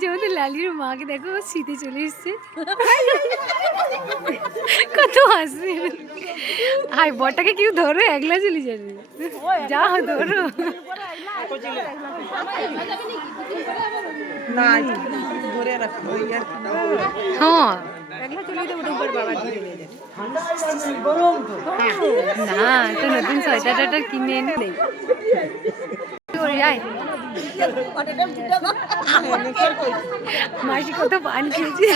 যেমন লালির মাকে দেখো শীতে চলে এসছে, কত হাসবে। হাই বরটাকে কেউ ধরো, একলা চলে যাবে, যা ধরো। হ্যাঁ না, তো নতুন সোয়েটার কিনে এনে দেয়। মাসি কত পান খেয়েছে।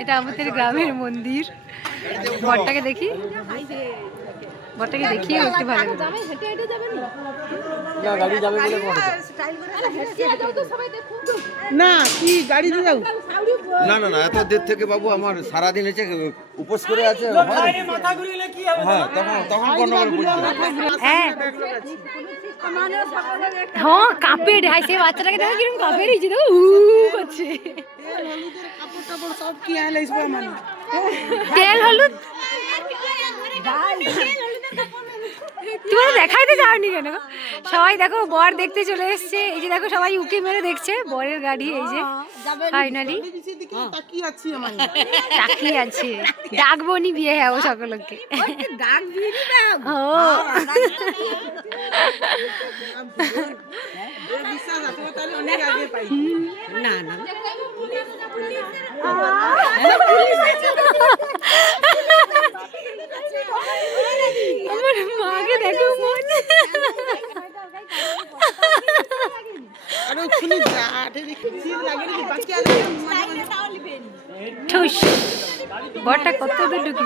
এটা আমাদের গ্রামের মন্দির। বরটাকে দেখি, বরটাকে দেখিয়ে একটু ভালো না কি গাড়ি দিয়ে যাও। না না না, এত দের থেকে বাবু আমার সারাদিন হচ্ছে উপোস করে আছে। হ্যাঁ তখন তখন হ্যাঁ হ্যাঁ কাঁপে ঢাই, সে বাচ্চাটাকে দেখো কিরকম কাঁপে রয়েছে, দেখো করছে। তেল হলুদ তুমি দেখাইতে যাওনি কেন? সবাই দেখো বর দেখতে চলে এসছে। এই যে দেখো সবাই উকি মেরে দেখছে বরের গাড়ি। এই যে ফাইনালি তাকিয়ে আছে, ডাকবো নি বিয়ে হ্যাঁ ও সকলকে না না আমার মাকে দেখো ঠুস বরটা কত দূর ঢুকি।